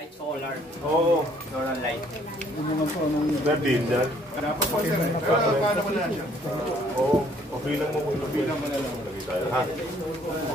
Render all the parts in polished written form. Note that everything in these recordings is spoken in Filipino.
Light solar. Oo. Solar light. Din dyan. Dapat po sir. Pero paano mo na siya? Oo. Pabilang mo kung pabilang mo na lang. Lagi tayo. Ha?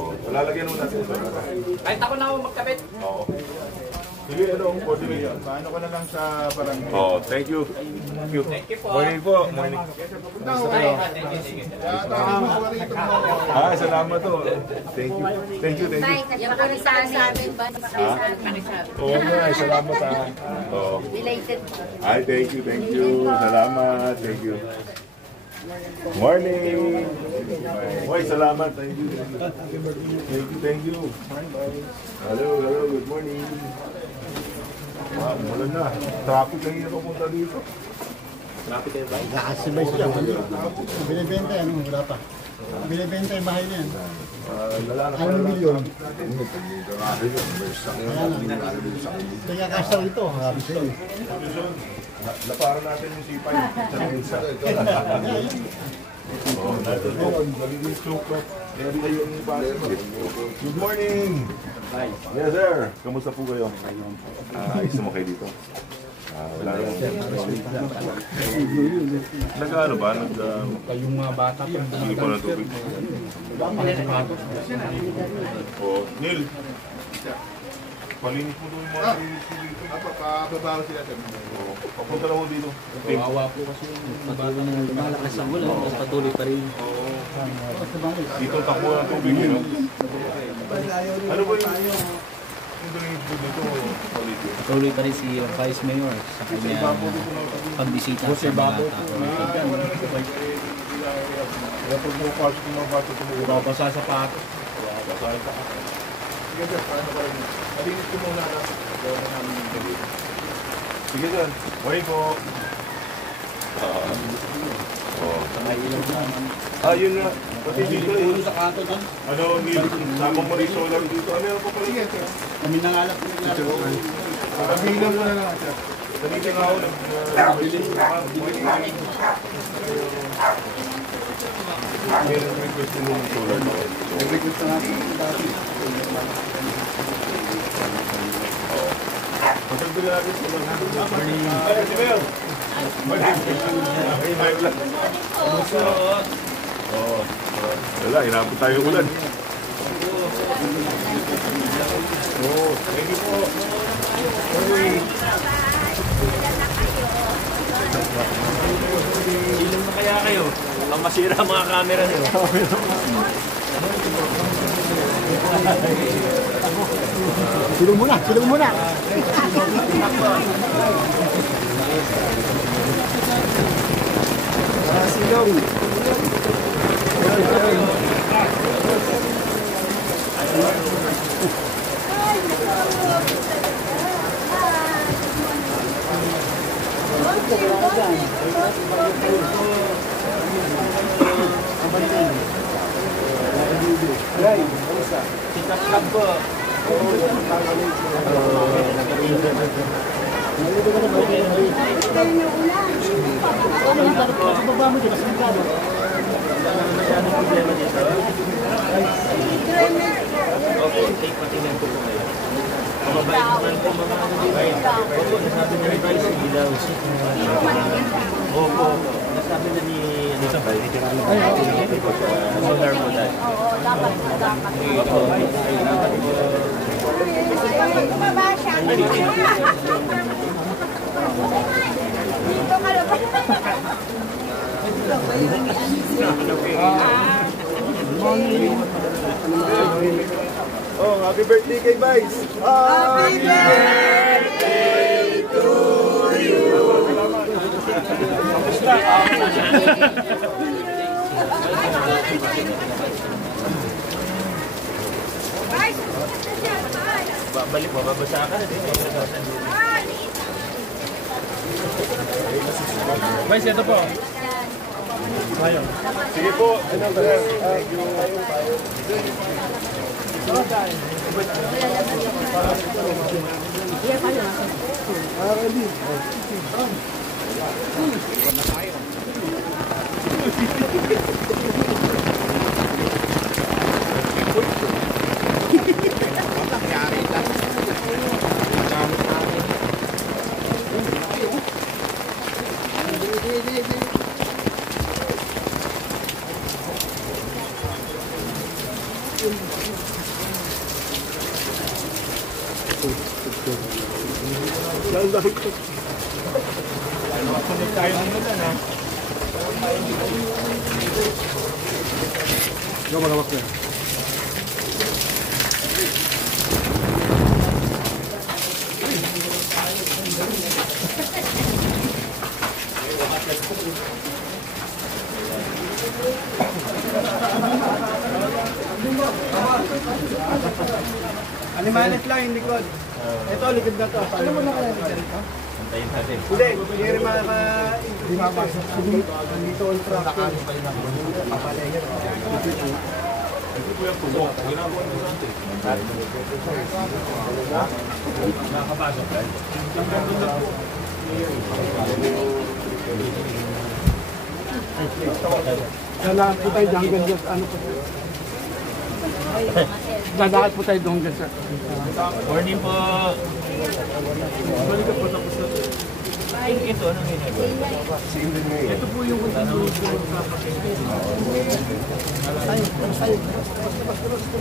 Oo. Lalagyan mo natin ito. Kahit ako na ako magkabit. Oo. Sige, ano? Coordinate. Paano ko na lang sa barangay? Oo. Thank you. Thank you. Thank you po. Morning po. Morning. Salamat to. Thank you. Thank you. Thank you. Yan po rin sa amin ba? Oo nga. Salamat ha. Oo. Related. Ay, thank you. Thank you. Salamat. Thank you. Morning! Hoy, salamat. Thank you. Thank you, thank you. Hello, hello. Good morning. Wala na. Traffic lang yung papunta dito. Traffic kayo ba? Nakasibay sila. Binibenta yan, wala pa. Binibenta yung bahay na yan. Anong milyon? Kaya kasal ito, habi sila. Laparan natin yung sipay sa minsa. Good morning! Yes sir! Kamusta po kayo? Ayos mo kayo dito? Wala lang. Nag-ano ba? Yung mga bata pa. Hindi ko ng tubig. Neil! Palinis mo doon yung mga palinis mo dito. Pababaw sila sir. Papunta na mo dito. Kawawa po kasi yung bata na malakas ang ulan. Mas patuloy pa rin. Dito tapo ng tubig. Ano ba yung drainage mo dito? Patuloy pa rin si Vice Mayor sa kanya pagbisita sa mga bata. Kapag mo pasok yung mga bata tumulong. Babasa sa pato. Sige sir, paano ko rin? Malinis ko muna na. Gawa na namin yung gabi. Sige sir. Morning po. Yun nga. Pati dito yun. Sa kato doon. Ano, Neil? Sabang mo rin solar dito. Ano yung pala? Sige sir. Kami nangalap na Pabilang mo na lang sir. Dito nga ako. Meron request mo ng solar na. Nag-request na natin dati. Pagkagdala natin solar na. Morning. Ay, si Mayor. Morning. Ay, vlog. Wala, hinapon tayo ulan. Thank you po. Ilan na kaya kayo? Ang masira ang mga camera niyo. Silong muna, silong muna. Silong. Sikat po. Okay, take patingin ko po ngayon. Mababait naman po mga opo, nasabi na ni Vice, hindi daw. Opo, nasabi na ni solar po dahil. Oo, dapat dapat. Opo, dapat po. Bumaba siya. Dito ka lang. Oh, happy birthday kay Vice! Happy birthday to you! Babalik, mababasa ka na din. Vice, ito po. Sige po! Ano ba? Sunod tayo ng ulan ha. Ikaw magawak ko yan. Alimanet lang yung likod. Ito, likod na to. Ano mo na kaya dito? Antayin natin. Hindi, hindi rin hindi mapasok. Dito on track. Nakano pa yun ako. Papalayan. Ito po yung puso. Ginagawa mo sa atin. Nakapasok ka? Lalahat po tayo hanggang dyan. Ano po? Lalahat po tayo hanggang dyan. Morning po. Balik po tapos na. Ito, anong ginagawa? Ito po yung continuous ko sa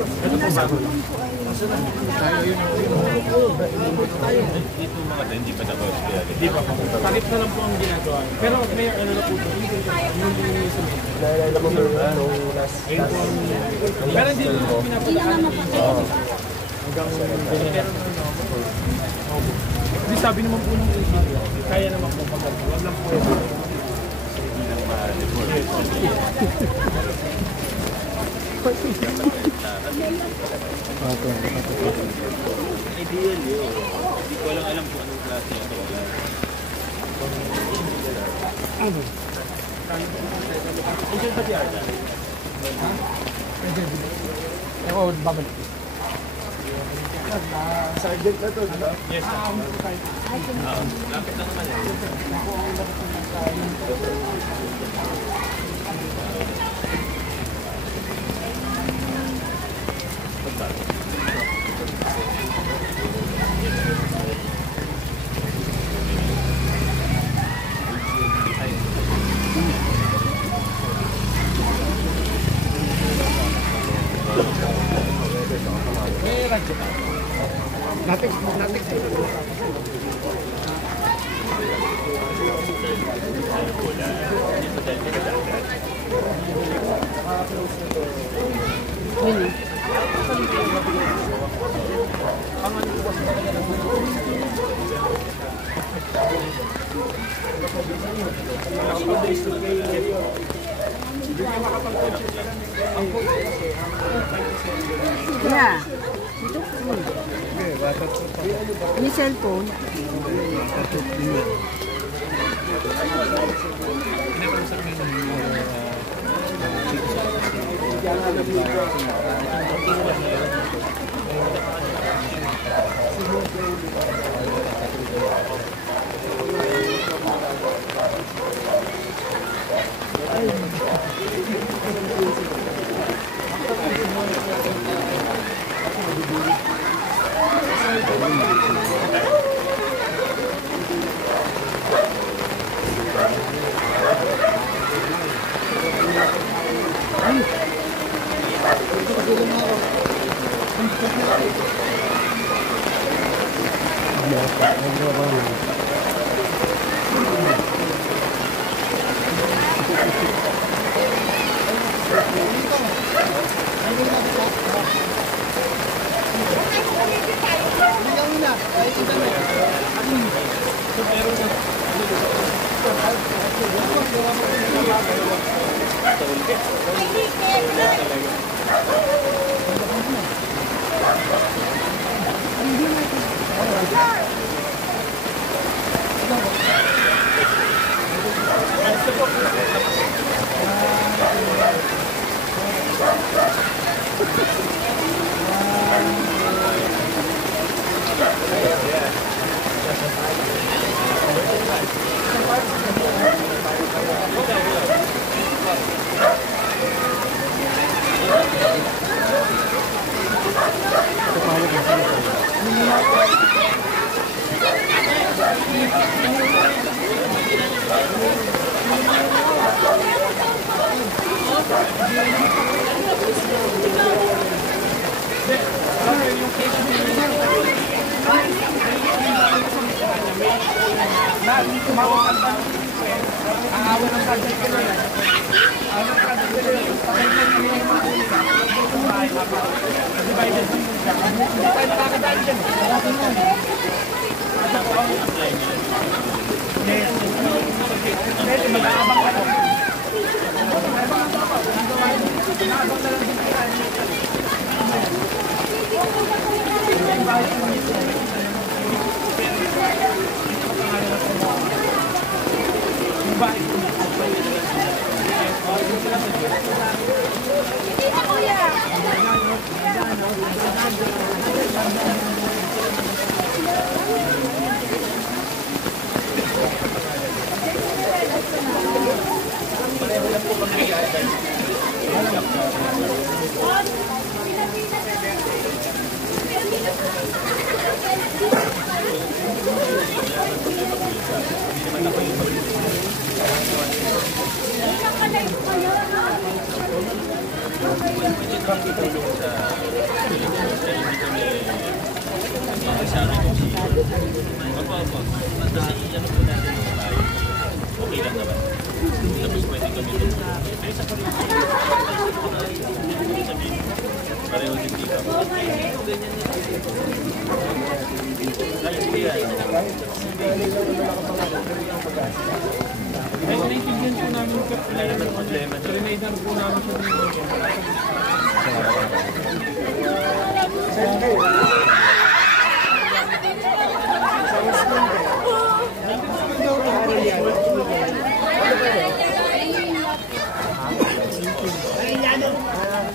Ito po bago lang. Ito mga tayo, hindi pa tapos. Hindi pa po. Takip na lang po ang ginagawa. Pero may ano na po ito. Pero hindi po pinapuntaan. Hindi sabi naman po ng kaya naman po magagawa. Wag lang po ito. Ideal yun. Hindi ko lang alam kung anong klase ito. Andiyan ba si Arda? Ako, babalik. Sergeant na to, diba? Yes, sir. Lapit na naman eh. Natik. Yeah. Ini cellphone.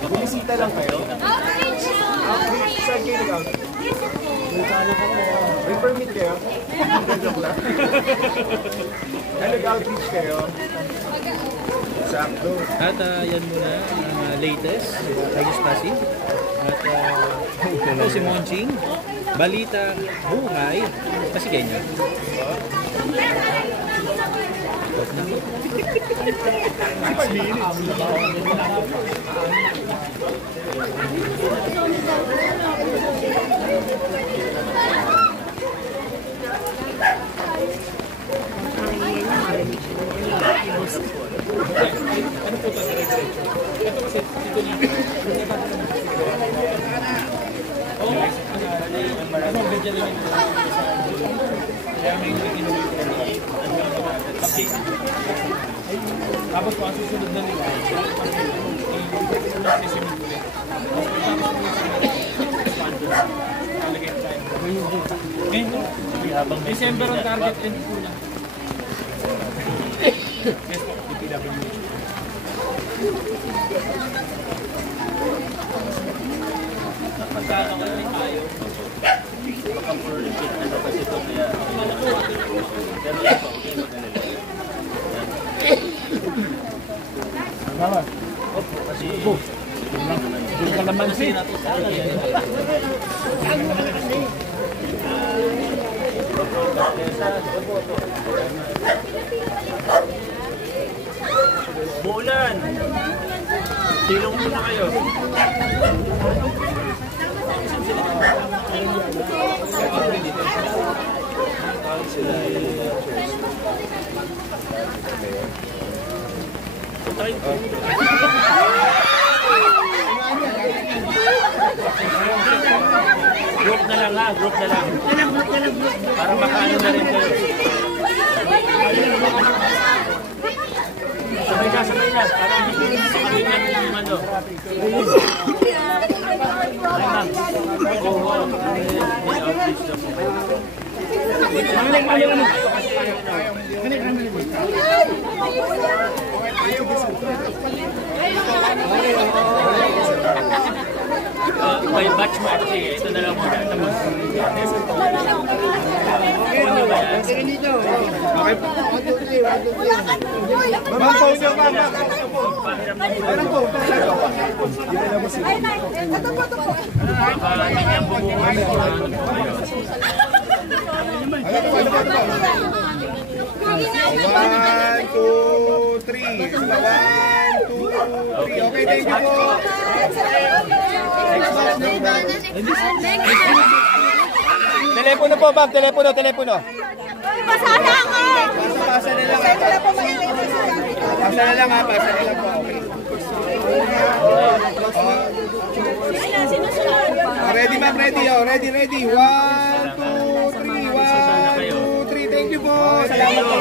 Bumisita lang kayo? Saan kayo nag-out? May permit kayo? Joke lang. Nag-outreach kayo? Sakto. At yan muna ang latest kay Stasi. At ito si Monching. Balita, buhay. Kasi ganyan. Tapos kung ang susunod na nila, December ang target and po na. Yes po, DPWH. Pagkano ka rin tayo? Baka for legit ano kasi ito kaya pero yan po, okay maganda. Tama. Opo, kasi yung kalamansi. Bulan! Silong muna kayo. Group na lang ha, group na lang. Para makaano na rin kayo. Sabay na. Para hindi sakabit lang yung ano. Ay ma'am. May batch mo at sige, ito na lang muna. Tapos, ano ba yan? Okay po. 1, 2, 3, 1, 2, 3. Ma'am, phone niyo, ma'am. Anong phone? Hindi niya bumuhay. Ano po? 1, 2, 3. 1, 2, 3. Okay, thank you po. Telepono po, ma'am. Telepono. Pasada ako! pasa na lang. Wala po mailagay sa gamit. Pasa na lang ha, pasa na lang po. Okay. Ready ma'am, ready oh. Ready, ready. 1, 2, 3. 1, 2, 3. Thank you po. Salamat po.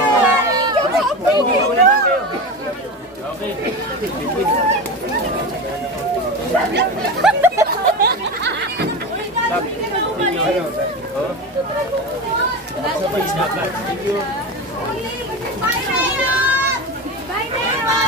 Bye, Rayon! Bye, Rayon!